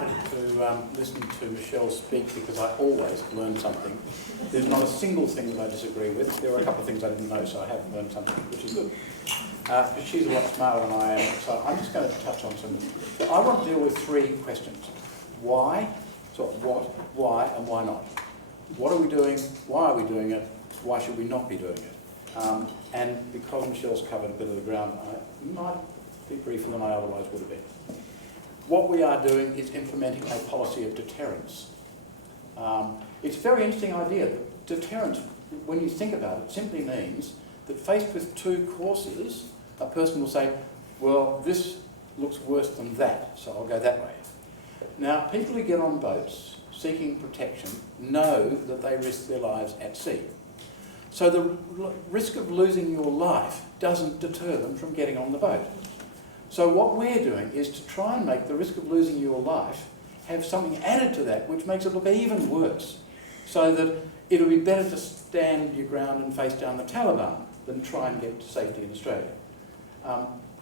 delighted to listen to Michelle speak because I always learn something. There's not a single thing that I disagree with. There are a couple of things I didn't know, so I have learned something, which is good. But she's a lot smarter than I am, so I'm just going to touch on some. I want to deal with three questions. Why? So what, why, and why not? What are we doing? Why are we doing it? Why should we not be doing it? And because Michelle's covered a bit of the ground, I might be briefer than I otherwise would have been. What we are doing is implementing a policy of deterrence. It's a very interesting idea that deterrence, when you think about it, simply means that faced with two courses, a person will say, well, this looks worse than that, so I'll go that way. Now, people who get on boats seeking protection know that they risk their lives at sea. So the risk of losing your life doesn't deter them from getting on the boat. So what we're doing is to try and make the risk of losing your life have something added to that which makes it look even worse, so that it'll be better to stand your ground and face down the Taliban than try and get to safety in Australia.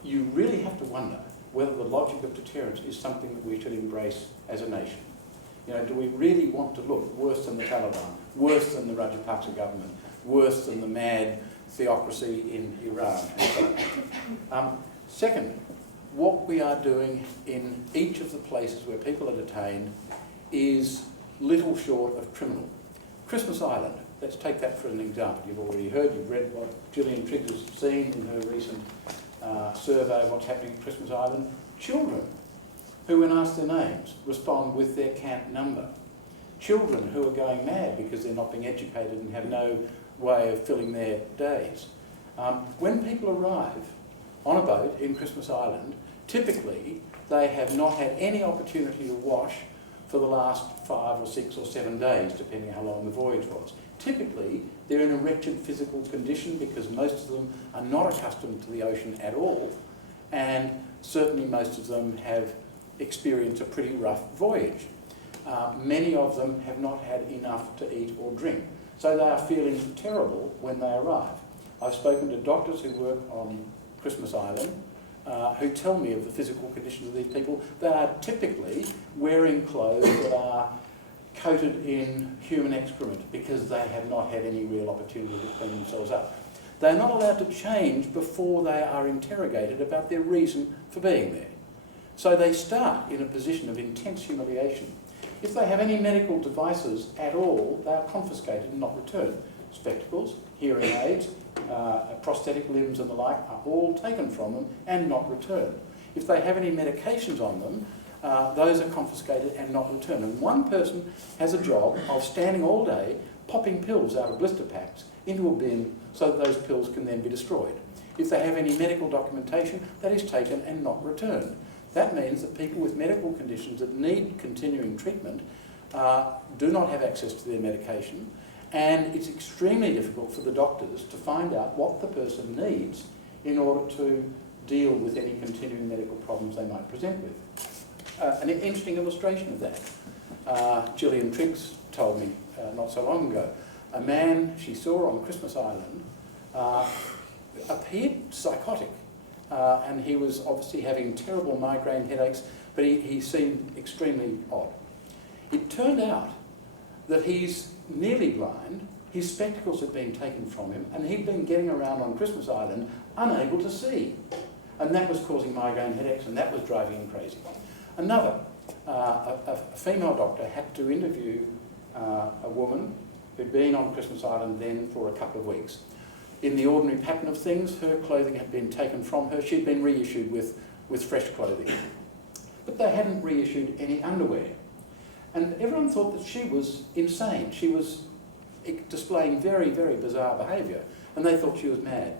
You really have to wonder whether the logic of deterrence is something that we should embrace as a nation. You know, do we really want to look worse than the Taliban, worse than the Rajapaksa government, worse than the mad theocracy in Iran, and so on? Second, what we are doing in each of the places where people are detained is little short of criminal. Christmas Island, let's take that for an example. You've already heard, you've read what Julian Triggs has seen in her recent survey of what's happening at Christmas Island. Children who, when asked their names, respond with their camp number. Children who are going mad because they're not being educated and have no way of filling their days. When people arrive on a boat in Christmas Island, typically they have not had any opportunity to wash for the last 5 or 6 or 7 days, depending how long the voyage was. Typically, they're in a wretched physical condition because most of them are not accustomed to the ocean at all, and certainly most of them have experienced a pretty rough voyage. Many of them have not had enough to eat or drink, so they are feeling terrible when they arrive. I've spoken to doctors who work on Christmas Island who tell me of the physical conditions of these people. They are typically wearing clothes that are coated in human excrement because they have not had any real opportunity to clean themselves up. They are not allowed to change before they are interrogated about their reason for being there. So they start in a position of intense humiliation. If they have any medical devices at all, they are confiscated and not returned. Spectacles, hearing aids, prosthetic limbs and the like are all taken from them and not returned. If they have any medications on them, those are confiscated and not returned. And one person has a job of standing all day popping pills out of blister packs into a bin so that those pills can then be destroyed. If they have any medical documentation, that is taken and not returned. That means that people with medical conditions that need continuing treatment do not have access to their medication, and it's extremely difficult for the doctors to find out what the person needs in order to deal with any continuing medical problems they might present with. An interesting illustration of that, Julian Triggs told me not so long ago. A man she saw on Christmas Island appeared psychotic, and he was obviously having terrible migraine headaches, but he seemed extremely odd. It turned out that he's nearly blind, his spectacles had been taken from him, and he'd been getting around on Christmas Island unable to see. And that was causing migraine headaches, and that was driving him crazy. Another, a female doctor had to interview a woman who'd been on Christmas Island then for a couple of weeks. In the ordinary pattern of things, her clothing had been taken from her. She'd been reissued with fresh clothing. But they hadn't reissued any underwear. And everyone thought that she was insane. She was displaying very, very bizarre behaviour, and they thought she was mad.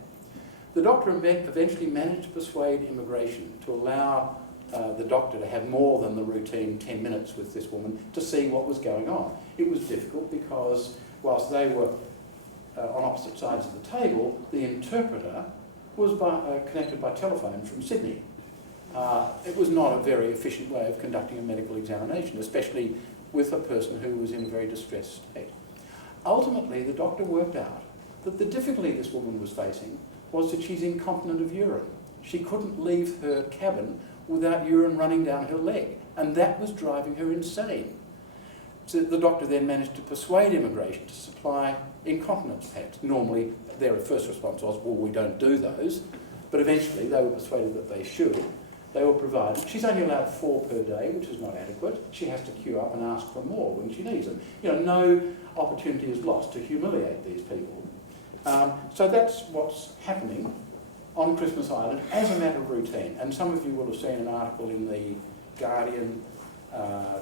The doctor eventually managed to persuade immigration to allow the doctor to have more than the routine 10 minutes with this woman to see what was going on. It was difficult because whilst they were on opposite sides of the table, the interpreter was connected by telephone from Sydney. It was not a very efficient way of conducting a medical examination, especially with a person who was in a very distressed state. Ultimately, the doctor worked out that the difficulty this woman was facing was that she's incontinent of urine. She couldn't leave her cabin without urine running down her leg, and that was driving her insane. So the doctor then managed to persuade immigration to supply incontinence pads. Normally, their first response was, well, we don't do those, but eventually they were persuaded that they should. They were provided. She's only allowed 4 per day, which is not adequate. She has to queue up and ask for more when she needs them. You know, no opportunity is lost to humiliate these people. So that's what's happening on Christmas Island as a matter of routine. And some of you will have seen an article in the Guardian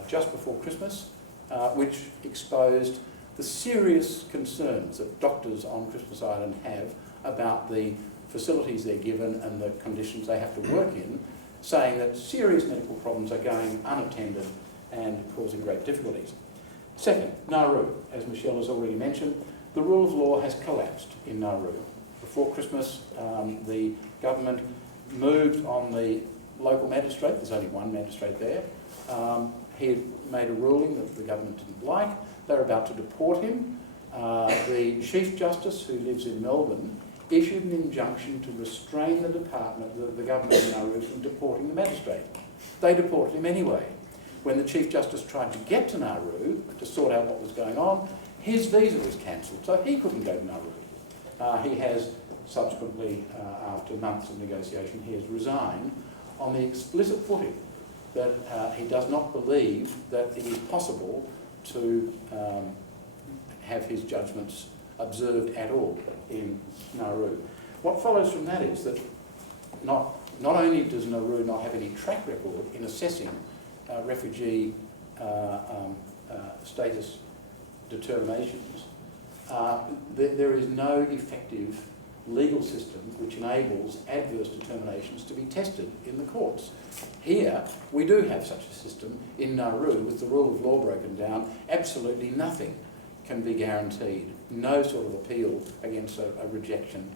just before Christmas, which exposed the serious concerns that doctors on Christmas Island have about the facilities they're given and the conditions they have to work in, saying that serious medical problems are going unattended and causing great difficulties. Second, Nauru. As Michelle has already mentioned, the rule of law has collapsed in Nauru. Before Christmas, the government moved on the local magistrate. There's only one magistrate there. He had made a ruling that the government didn't like. They're about to deport him. The Chief Justice, who lives in Melbourne, issued an injunction to restrain the department, the government of Nauru, from deporting the magistrate. They deported him anyway. When the Chief Justice tried to get to Nauru to sort out what was going on, his visa was cancelled, so he couldn't go to Nauru. He has subsequently, after months of negotiation, he has resigned on the explicit footing that he does not believe that it is possible to have his judgments observed at all in Nauru. What follows from that is that not only does Nauru not have any track record in assessing refugee status determinations, there is no effective legal system which enables adverse determinations to be tested in the courts. Here, we do have such a system. In Nauru, with the rule of law broken down, absolutely nothing can be guaranteed. No sort of appeal against a rejection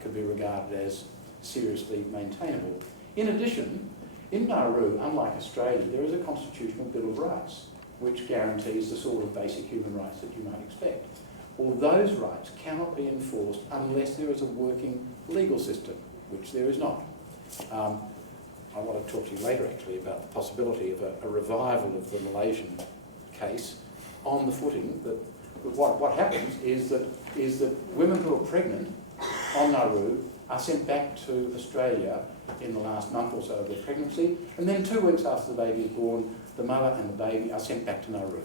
could be regarded as seriously maintainable. In addition, in Nauru, unlike Australia, there is a constitutional Bill of Rights which guarantees the sort of basic human rights that you might expect. All those rights cannot be enforced unless there is a working legal system, which there is not. I want to talk to you later, actually, about the possibility of a revival of the Malaysian case on the footing that what happens is that women who are pregnant on Nauru are sent back to Australia in the last month or so of their pregnancy, and then 2 weeks after the baby is born, the mother and the baby are sent back to Nauru.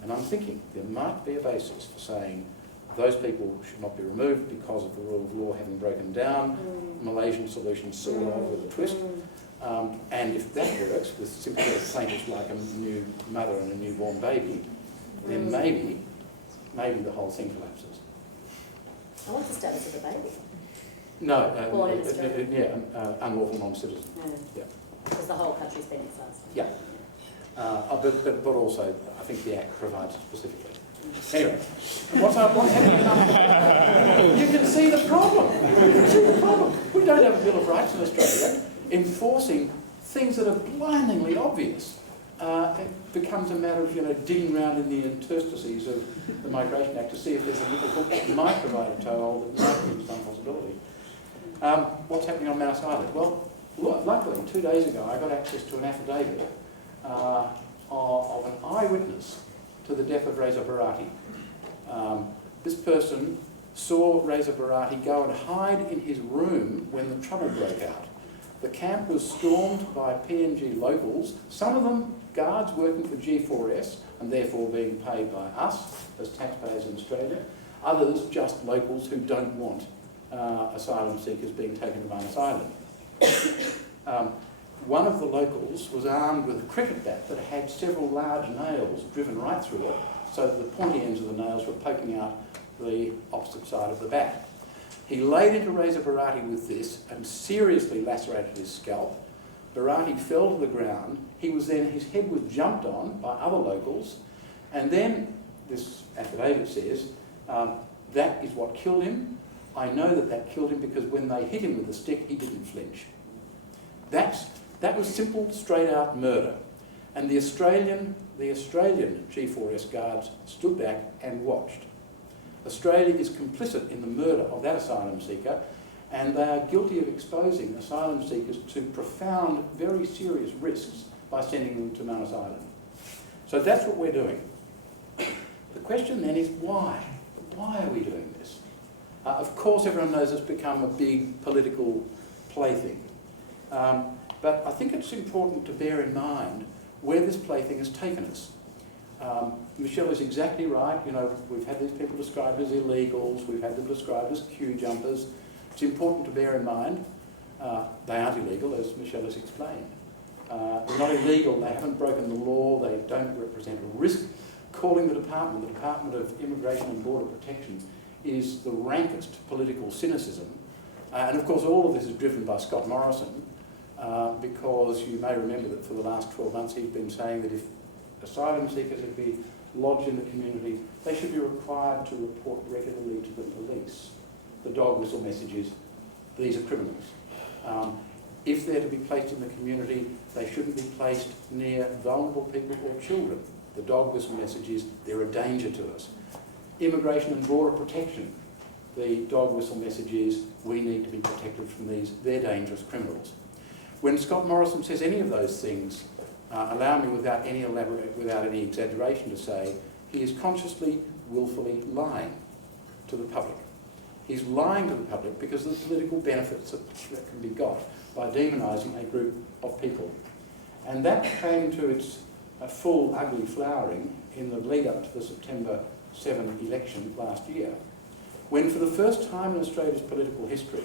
And I'm thinking there might be a basis for saying those people should not be removed because of the rule of law having broken down, Malaysian solution sort of with a twist. And if that works, with simply a plaintiff like a new mother and a newborn baby, then maybe the whole thing collapses. And what's the status of the baby? No, Born in Australia? Unlawful non-citizen. Yeah. Because the whole country's been excised. Yeah. But also, I think the Act provides it specifically. Anyway, what's happening? You can see the problem. You can see the problem. We don't have a Bill of Rights in Australia enforcing things that are blindingly obvious. It becomes a matter of digging around in the interstices of the Migration Act to see if there's a little book that might provide a toehold that might give some possibility. What's happening on Manus Island? Well, luckily 2 days ago I got access to an affidavit of an eyewitness to the death of Reza Barati. This person saw Reza Barati go and hide in his room when the trouble broke out. The camp was stormed by PNG locals, some of them guards working for G4S and therefore being paid by us as taxpayers in Australia, others just locals who don't want asylum seekers being taken to Manus Island. One of the locals was armed with a cricket bat that had several large nails driven right through it, so that the pointy ends of the nails were poking out the opposite side of the bat. He laid into Reza Barati with this and seriously lacerated his scalp. Barati fell to the ground. His head was jumped on by other locals, and then, this affidavit says, that is what killed him. I know that killed him because when they hit him with the stick, he didn't flinch. That was simple, straight-out murder. And the Australian G4S guards stood back and watched. Australia is complicit in the murder of that asylum seeker, and they are guilty of exposing asylum seekers to profound, very serious risks by sending them to Manus Island. So that's what we're doing. The question then is why? Why are we doing this? Of course everyone knows it's become a big political plaything. But I think it's important to bear in mind where this plaything has taken us. Michelle is exactly right. You know, we've had these people described as illegals, we've had them described as queue jumpers. It's important to bear in mind they aren't illegal, as Michelle has explained. They're not illegal, they haven't broken the law, they don't represent a risk. Calling the Department of Immigration and Border Protection, is the rankest political cynicism. And of course all of this is driven by Scott Morrison, because you may remember that for the last 12 months he's been saying that if asylum seekers are to be lodged in the community, they should be required to report regularly to the police. The dog whistle message is, these are criminals. If they're to be placed in the community, they shouldn't be placed near vulnerable people or children. The dog whistle message is, they're a danger to us. Immigration and Border Protection, the dog whistle message is, we need to be protected from these, they're dangerous criminals. When Scott Morrison says any of those things, allow me without any exaggeration to say, he is consciously, willfully lying to the public. He's lying to the public because of the political benefits that can be got by demonising a group of people. And that came to its full ugly flowering in the lead up to the September 7 election last year, when for the first time in Australia's political history,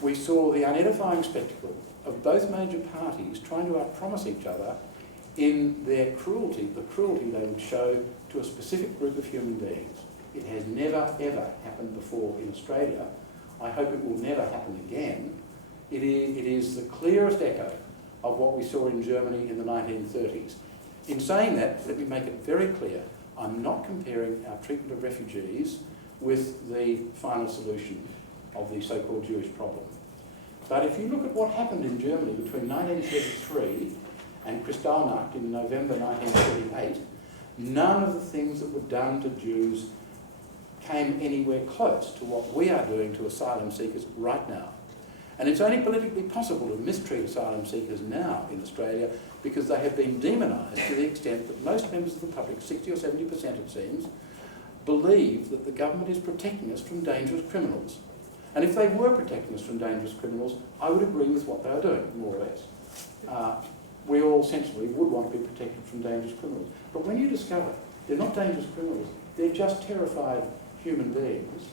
we saw the unedifying spectacle of both major parties trying to outpromise each other in their cruelty, the cruelty they would show to a specific group of human beings. It has never, ever happened before in Australia. I hope it will never happen again. It is the clearest echo of what we saw in Germany in the 1930s. In saying that, let me make it very clear, I'm not comparing our treatment of refugees with the final solution of the so-called Jewish problem. But if you look at what happened in Germany between 1933 and Kristallnacht in November 1938, none of the things that were done to Jews came anywhere close to what we are doing to asylum seekers right now. And it's only politically possible to mistreat asylum seekers now in Australia because they have been demonised to the extent that most members of the public, 60 or 70% it seems, believe that the government is protecting us from dangerous criminals. And if they were protecting us from dangerous criminals, I would agree with what they are doing, more or less. We all sensibly would want to be protected from dangerous criminals. But when you discover they're not dangerous criminals, they're just terrified human beings,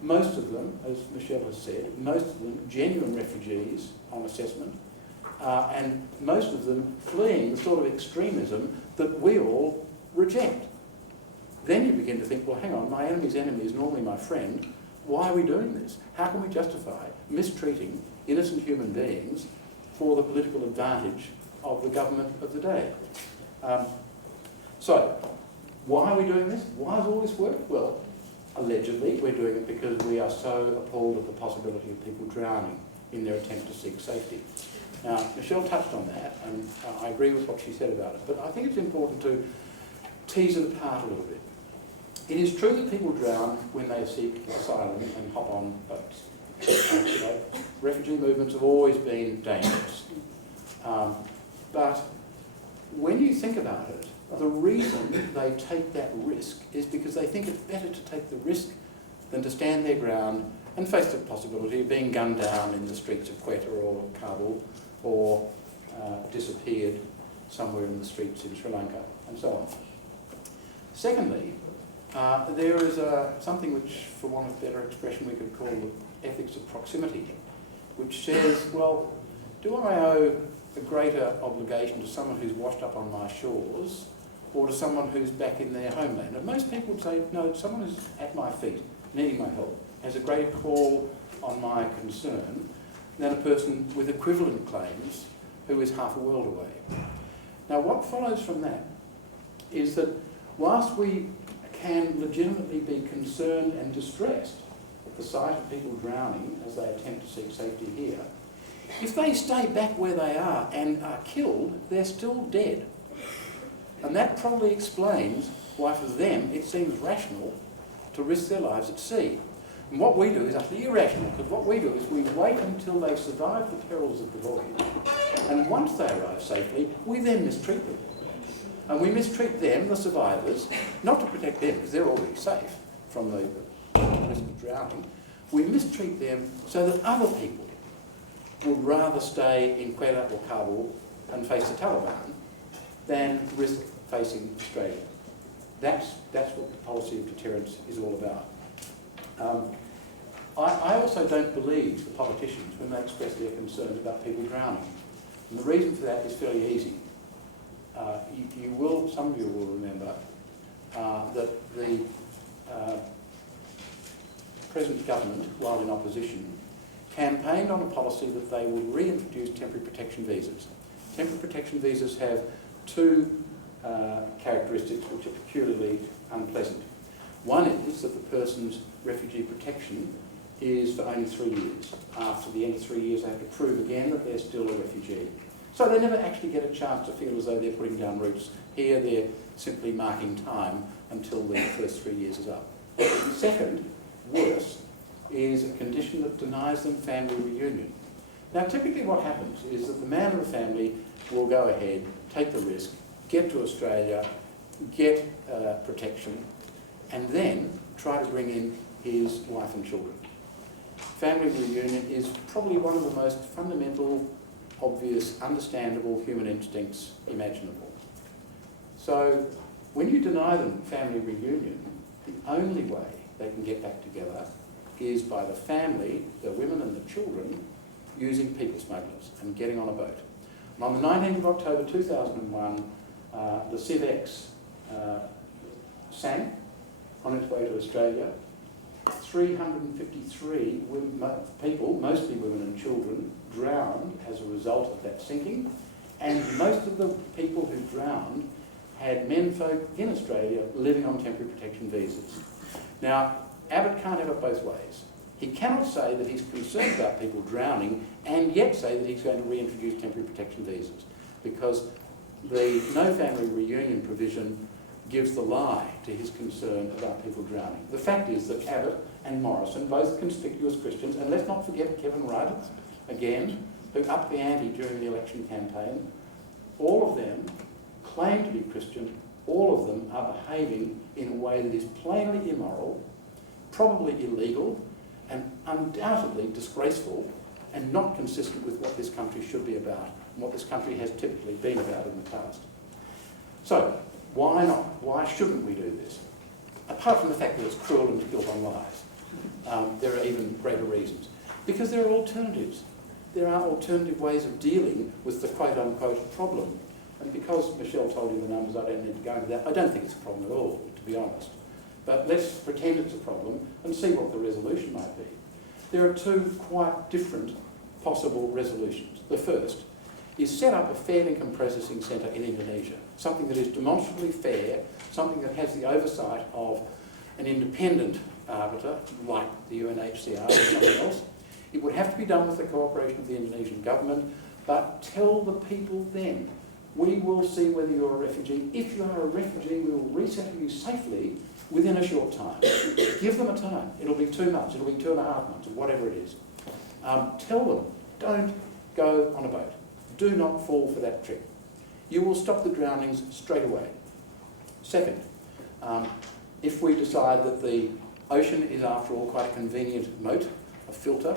most of them, as Michelle has said, most of them genuine refugees on assessment, and most of them fleeing the sort of extremism that we all reject. Then you begin to think, well, hang on, my enemy's enemy is normally my friend. Why are we doing this? How can we justify mistreating innocent human beings for the political advantage of the government of the day? So, why are we doing this? Why does all this work? Well, allegedly, we're doing it because we are so appalled at the possibility of people drowning in their attempt to seek safety. Now, Michelle touched on that, and I agree with what she said about it, but I think it's important to tease it apart a little bit. It is true that people drown when they seek asylum and hop on boats. Refugee movements have always been dangerous. But when you think about it, the reason they take that risk is because they think it's better to take the risk than to stand their ground and face the possibility of being gunned down in the streets of Quetta or Kabul or disappeared somewhere in the streets in Sri Lanka and so on. Secondly, there is something which, for want of better expression, we could call the ethics of proximity, which says, well, do I owe a greater obligation to someone who's washed up on my shores or to someone who's back in their homeland? And most people would say, no, someone who's at my feet, needing my help, has a greater call on my concern than a person with equivalent claims who is half a world away. Now, what follows from that is that whilst we can legitimately be concerned and distressed at the sight of people drowning as they attempt to seek safety here, if they stay back where they are and are killed, they're still dead. And that probably explains why for them it seems rational to risk their lives at sea. And what we do is utterly irrational, because what we do is we wait until they've survived the perils of the voyage, and once they arrive safely, we then mistreat them. And we mistreat them, the survivors, not to protect them, because they're already safe from the risk of drowning. We mistreat them so that other people would rather stay in Quetta or Kabul and face the Taliban than risk facing Australia. That's what the policy of deterrence is all about. I also don't believe the politicians when they express their concerns about people drowning. And the reason for that is fairly easy. Some of you will remember that the present government, while in opposition, campaigned on a policy that they would reintroduce temporary protection visas. Temporary protection visas have two characteristics which are peculiarly unpleasant. One is that the person's refugee protection is for only 3 years. After the end of 3 years, they have to prove again that they're still a refugee. So they never actually get a chance to feel as though they're putting down roots. Here they're simply marking time until the first 3 years is up. Second, worse, is a condition that denies them family reunion. Now typically what happens is that the man of the family will go ahead, take the risk, get to Australia, get protection, and then try to bring in his wife and children. Family reunion is probably one of the most fundamental, obvious, understandable human instincts imaginable. So when you deny them family reunion, the only way they can get back together is by the family, the women and the children, using people smugglers and getting on a boat. And on the 19th of October 2001, the CivX sank on its way to Australia. 353 people, mostly women and children, drowned as a result of that sinking, and most of the people who drowned had menfolk in Australia living on temporary protection visas. Now, Abbott can't have it both ways. He cannot say that he's concerned about people drowning and yet say that he's going to reintroduce temporary protection visas, because the no family reunion provision gives the lie to his concern about people drowning. The fact is that Abbott and Morrison, both conspicuous Christians, and let's not forget Kevin Rudd, again, who upped the ante during the election campaign, all of them claim to be Christian, all of them are behaving in a way that is plainly immoral, probably illegal, and undoubtedly disgraceful, and not consistent with what this country should be about, and what this country has typically been about in the past. So, why not? Why shouldn't we do this? Apart from the fact that it's cruel and built on lies, there are even greater reasons. Because there are alternatives. There are alternative ways of dealing with the quote-unquote problem. And because Michelle told you the numbers, I don't need to go into that. I don't think it's a problem at all, to be honest. But let's pretend it's a problem and see what the resolution might be. There are two quite different possible resolutions. The first is set up a fair income processing centre in Indonesia, something that is demonstrably fair, something that has the oversight of an independent arbiter like the UNHCR or something else. It would have to be done with the cooperation of the Indonesian government, but tell the people then, we will see whether you're a refugee. If you are a refugee, we will resettle you safely within a short time. Give them a time. It'll be 2 months, it'll be 2.5 months, or whatever it is. Tell them, don't go on a boat. Do not fall for that trick. You will stop the drownings straight away. Second, if we decide that the ocean is after all quite a convenient moat, a filter,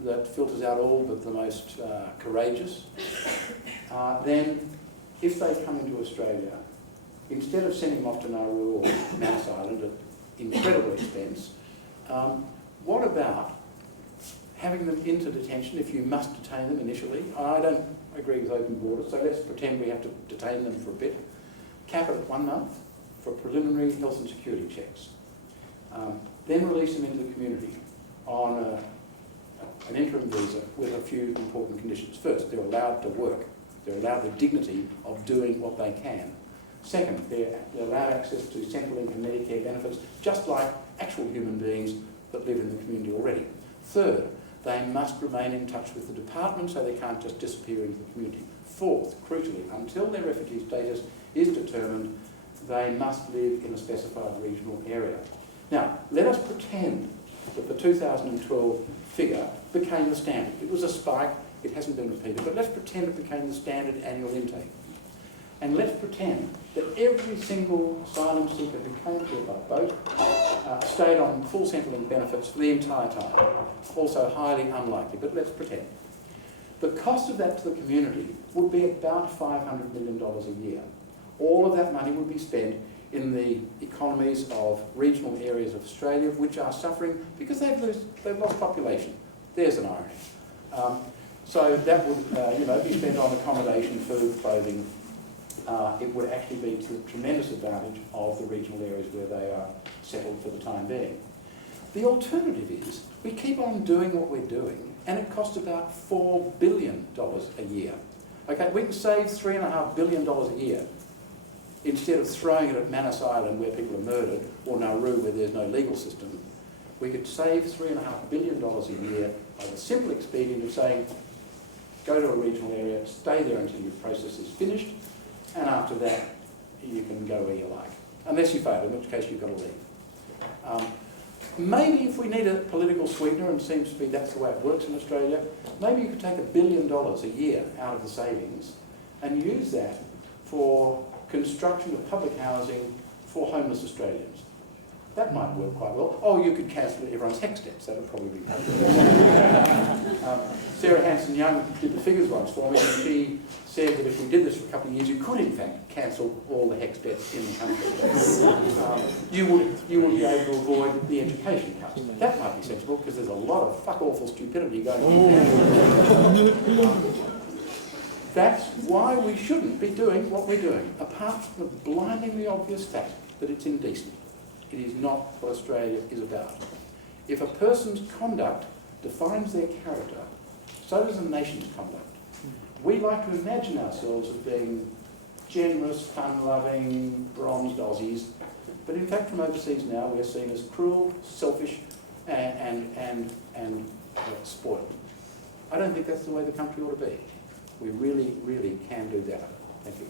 that filters out all but the most courageous, then if they come into Australia, instead of sending them off to Nauru or Manus Island at incredible expense, what about having them into detention if you must detain them initially? I don't agree with open borders, so let's pretend we have to detain them for a bit. Cap it at 1 month for preliminary health and security checks. Then release them into the community on an interim visa with a few important conditions. First, they're allowed to work. They're allowed the dignity of doing what they can. Second, they're allowed access to central income Medicare benefits, just like actual human beings that live in the community already. Third, they must remain in touch with the department so they can't just disappear into the community. Fourth, crucially, until their refugee status is determined, they must live in a specified regional area. Now, let us pretend that the 2012 figure became the standard. It was a spike, it hasn't been repeated, but let's pretend it became the standard annual intake. And let's pretend that every single asylum seeker who came here by boat stayed on full Centrelink benefits for the entire time. Also highly unlikely, but let's pretend. The cost of that to the community would be about $500 million a year. All of that money would be spent in the economies of regional areas of Australia which are suffering because they've lost population. There's an irony. So that would be spent on accommodation, food, clothing. It would actually be to the tremendous advantage of the regional areas where they are settled for the time being. The alternative is we keep on doing what we're doing and it costs about $4 billion a year. Okay, we can save $3.5 billion a year instead of throwing it at Manus Island where people are murdered or Nauru where there's no legal system. We could save $3.5 billion a year by the simple expedient of saying, go to a regional area, stay there until your process is finished, and after that you can go where you like. Unless you fail, in which case you've got to leave. Maybe if we need a political sweetener, and it seems to be that's the way it works in Australia, maybe you could take $1 billion a year out of the savings and use that for construction of public housing for homeless Australians. That might work quite well. Oh, you could cancel everyone's HECS debts. That would probably be Sarah Hanson-Young did the figures once for me, and she said that if we did this for a couple of years, you could in fact cancel all the HECS debts in the country. You would be able to avoid the education cuts. That might be sensible because there's a lot of fuck-awful stupidity going on. That's why we shouldn't be doing what we're doing, apart from the blindingly obvious fact that it's indecent. It is not what Australia is about. If a person's conduct defines their character, so does a nation's conduct. We like to imagine ourselves as being generous, fun-loving, bronzed Aussies, but in fact from overseas now we're seen as cruel, selfish and spoiled. I don't think that's the way the country ought to be. We really, really can do better. Thank you.